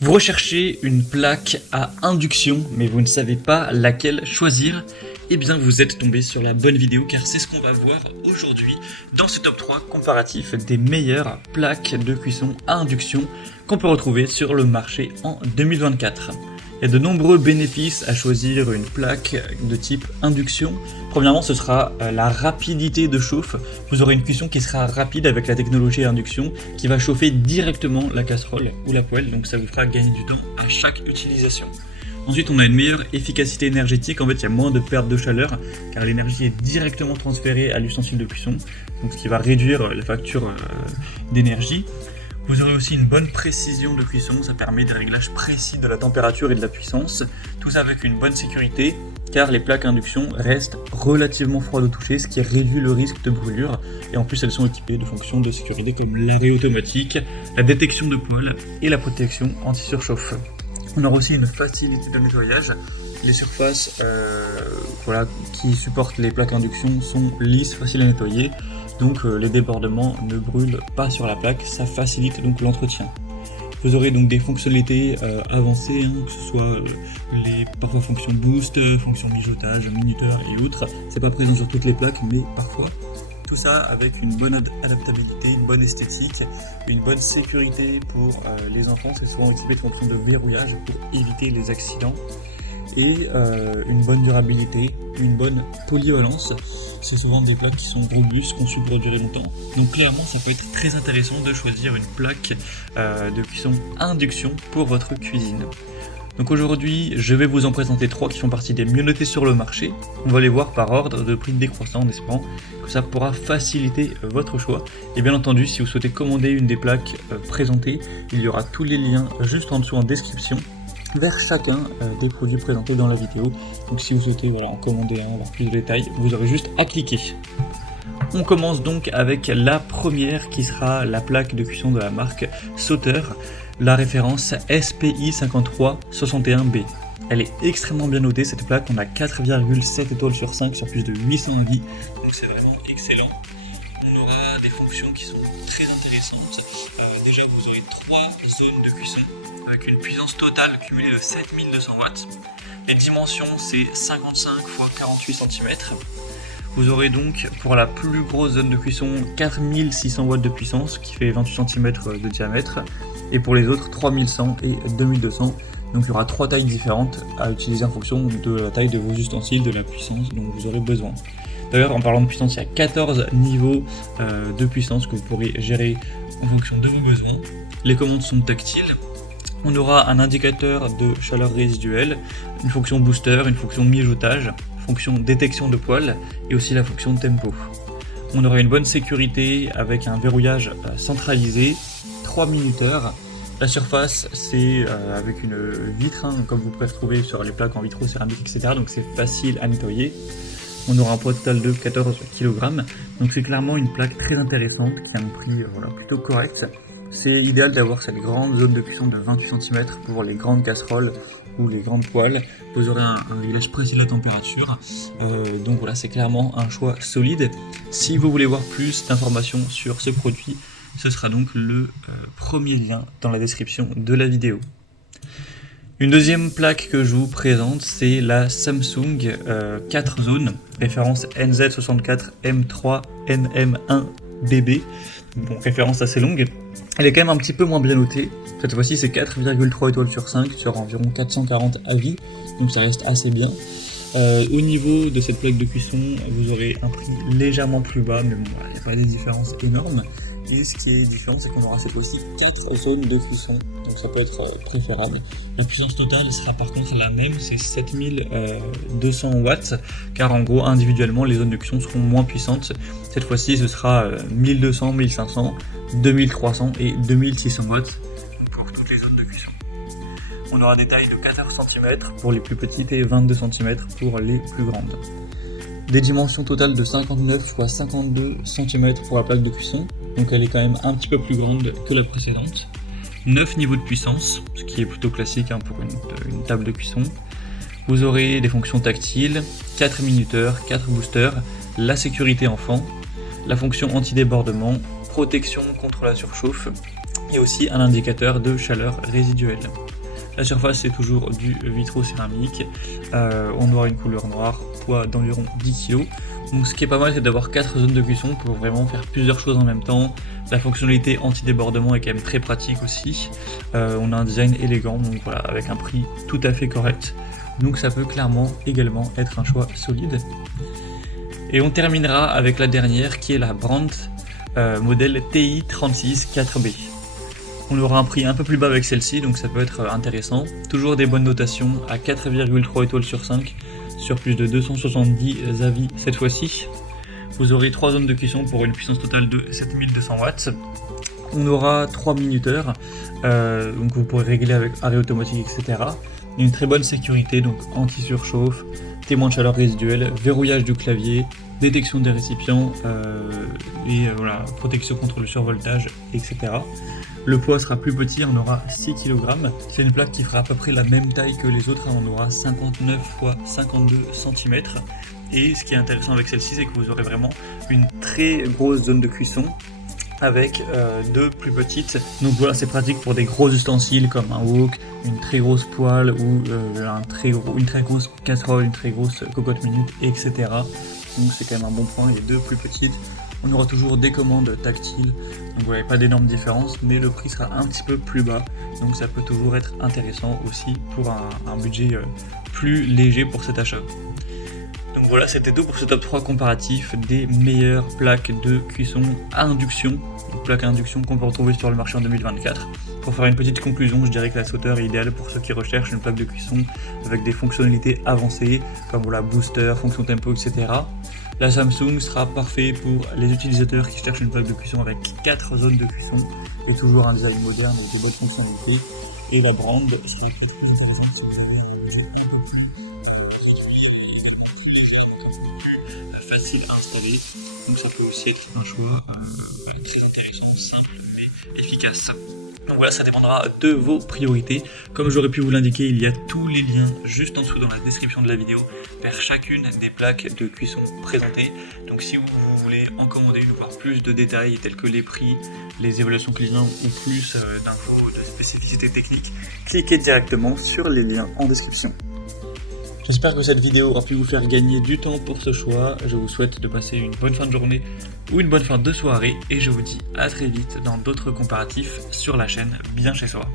Vous recherchez une plaque à induction, mais vous ne savez pas laquelle choisir? Eh bien, vous êtes tombé sur la bonne vidéo, car c'est ce qu'on va voir aujourd'hui dans ce top 3 comparatif des meilleures plaques de cuisson à induction qu'on peut retrouver sur le marché en 2024. Il y a de nombreux bénéfices à choisir une plaque de type induction. Premièrement, ce sera la rapidité de chauffe. Vous aurez une cuisson qui sera rapide avec la technologie induction qui va chauffer directement la casserole ou la poêle, donc ça vous fera gagner du temps à chaque utilisation. Ensuite, on a une meilleure efficacité énergétique. En fait, il y a moins de perte de chaleur car l'énergie est directement transférée à l'ustensile de cuisson, donc ce qui va réduire la facture d'énergie. Vous aurez aussi une bonne précision de cuisson, ça permet des réglages précis de la température et de la puissance, tout ça avec une bonne sécurité, car les plaques induction restent relativement froides au toucher, ce qui réduit le risque de brûlure, et en plus elles sont équipées de fonctions de sécurité comme l'arrêt automatique, la détection de poêle et la protection anti-surchauffe. On aura aussi une facilité de nettoyage. Les surfaces qui supportent les plaques induction sont lisses, faciles à nettoyer, donc les débordements ne brûlent pas sur la plaque, ça facilite donc l'entretien. Vous aurez donc des fonctionnalités avancées, que ce soit les parfois fonctions boost, fonctions mijotage, minuteur et autres. C'est pas présent sur toutes les plaques, mais parfois. Tout ça avec une bonne adaptabilité, une bonne esthétique, une bonne sécurité pour les enfants. C'est souvent équipé de fonctions de verrouillage pour éviter les accidents. Et une bonne durabilité, une bonne polyvalence. C'est souvent des plaques qui sont robustes, conçues pour durer longtemps. Donc clairement, ça peut être très intéressant de choisir une plaque de cuisson à induction pour votre cuisine. Donc aujourd'hui, je vais vous en présenter 3 qui font partie des mieux notés sur le marché. On va les voir par ordre de prix décroissant en espérant que ça pourra faciliter votre choix. Et bien entendu, si vous souhaitez commander une des plaques présentées, il y aura tous les liens juste en dessous en description vers chacun des produits présentés dans la vidéo. Donc si vous souhaitez en commander un, avoir plus de détails, vous aurez juste à cliquer. On commence donc avec la première qui sera la plaque de cuisson de la marque Sauter, la référence SPI 5361B. Elle est extrêmement bien notée cette plaque, on a 4,7 étoiles sur 5 sur plus de 800 avis, donc c'est vraiment excellent. On aura des fonctions qui sont très intéressantes. Déjà vous aurez 3 zones de cuisson avec une puissance totale cumulée de 7200 watts. Les dimensions c'est 55 x 48 cm. Vous aurez donc pour la plus grosse zone de cuisson 4600 watts de puissance qui fait 28 cm de diamètre, et pour les autres 3100 et 2200. Donc il y aura 3 tailles différentes à utiliser en fonction de la taille de vos ustensiles, de la puissance dont vous aurez besoin. D'ailleurs, en parlant de puissance, il y a 14 niveaux de puissance que vous pourrez gérer en fonction de vos besoins. Les commandes sont tactiles. On aura un indicateur de chaleur résiduelle, une fonction booster, une fonction mijotage, fonction détection de poêle et aussi la fonction tempo. On aura une bonne sécurité avec un verrouillage centralisé, 3 minuteurs. La surface, c'est avec une vitre, comme vous pouvez retrouver sur les plaques en vitraux, céramique, etc. Donc c'est facile à nettoyer. On aura un poids total de 14 kg. Donc c'est clairement une plaque très intéressante qui a un prix plutôt correct. C'est idéal d'avoir cette grande zone de cuisson de 28 cm pour les grandes casseroles ou les grandes poêles. Vous aurez un réglage précis de la température. Donc voilà, c'est clairement un choix solide. Si vous voulez voir plus d'informations sur ce produit, ce sera donc le premier lien dans la description de la vidéo. Une deuxième plaque que je vous présente, c'est la Samsung 4 zones, référence NZ64M3NM1BB. Bon, référence assez longue. Elle est quand même un petit peu moins bien notée. Cette fois-ci, c'est 4,3 étoiles sur 5 sur environ 440 avis, donc ça reste assez bien. Au niveau de cette plaque de cuisson, vous aurez un prix légèrement plus bas, mais bon, il n'y a pas des différences énormes. Et ce qui est différent, c'est qu'on aura cette fois-ci 4 zones de cuisson, donc ça peut être préférable. La puissance totale sera par contre la même, c'est 7200 watts, car en gros, individuellement, les zones de cuisson seront moins puissantes. Cette fois-ci, ce sera 1200, 1500, 2300 et 2600 watts pour toutes les zones de cuisson. On aura des tailles de 14 cm pour les plus petites et 22 cm pour les plus grandes. Des dimensions totales de 59 x 52 cm pour la plaque de cuisson, donc elle est quand même un petit peu plus grande que la précédente. 9 niveaux de puissance, ce qui est plutôt classique pour une table de cuisson. Vous aurez des fonctions tactiles, 4 minuteurs, 4 boosters, la sécurité enfant, la fonction anti-débordement, protection contre la surchauffe et aussi un indicateur de chaleur résiduelle. La surface c'est toujours du vitro-céramique, on aura une couleur noire, poids d'environ 10 kg. Donc ce qui est pas mal, c'est d'avoir 4 zones de cuisson pour vraiment faire plusieurs choses en même temps. La fonctionnalité anti-débordement est quand même très pratique aussi. On a un design élégant, donc voilà, avec un prix tout à fait correct. Donc ça peut clairement également être un choix solide. Et on terminera avec la dernière qui est la Brandt modèle TI36 4B. On aura un prix un peu plus bas avec celle-ci, donc ça peut être intéressant. Toujours des bonnes notations à 4,3 étoiles sur 5, sur plus de 270 avis cette fois-ci. Vous aurez 3 zones de cuisson pour une puissance totale de 7200 watts. On aura 3 minuteurs, donc vous pourrez régler avec arrêt automatique, etc. Une très bonne sécurité, donc anti-surchauffe, témoin de chaleur résiduelle, verrouillage du clavier, détection des récipients et voilà, protection contre le survoltage, etc. Le poids sera plus petit, on aura 6 kg. C'est une plaque qui fera à peu près la même taille que les autres, on aura 59 x 52 cm. Et ce qui est intéressant avec celle-ci, c'est que vous aurez vraiment une très grosse zone de cuisson avec deux plus petites. Donc voilà, c'est pratique pour des gros ustensiles comme un wok, une très grosse poêle ou une très grosse casserole, une très grosse cocotte minute, etc. Donc c'est quand même un bon point, les deux plus petites. On aura toujours des commandes tactiles, donc vous n'avez pas d'énormes différences, mais le prix sera un petit peu plus bas, donc ça peut toujours être intéressant aussi pour un budget plus léger pour cet achat. Donc voilà, c'était tout pour ce top 3 comparatif des meilleures plaques de cuisson à induction, plaques à induction qu'on peut retrouver sur le marché en 2024. Pour faire une petite conclusion, je dirais que la Sauter est idéale pour ceux qui recherchent une plaque de cuisson avec des fonctionnalités avancées, comme voilà, booster, fonction tempo, etc. La Samsung sera parfait pour les utilisateurs qui cherchent une plaque de cuisson avec 4 zones de cuisson et toujours un design moderne et de bonnes fonctionnalités. Et la Brandt sera peut-être plus intéressante si vous avez un budget un peu plus réduit et également plus léger, plus facile à installer. Donc ça peut aussi être un choix très intéressant, simple mais efficace. Donc voilà, ça dépendra de vos priorités. Comme j'aurais pu vous l'indiquer, il y a tous les liens juste en dessous dans la description de la vidéo vers chacune des plaques de cuisson présentées. Donc si vous voulez en commander une, voire plus de détails tels que les prix, les évaluations clients ou plus d'infos de spécificités techniques, cliquez directement sur les liens en description. J'espère que cette vidéo aura pu vous faire gagner du temps pour ce choix. Je vous souhaite de passer une bonne fin de journée ou une bonne fin de soirée et je vous dis à très vite dans d'autres comparatifs sur la chaîne Bien Chez Soi.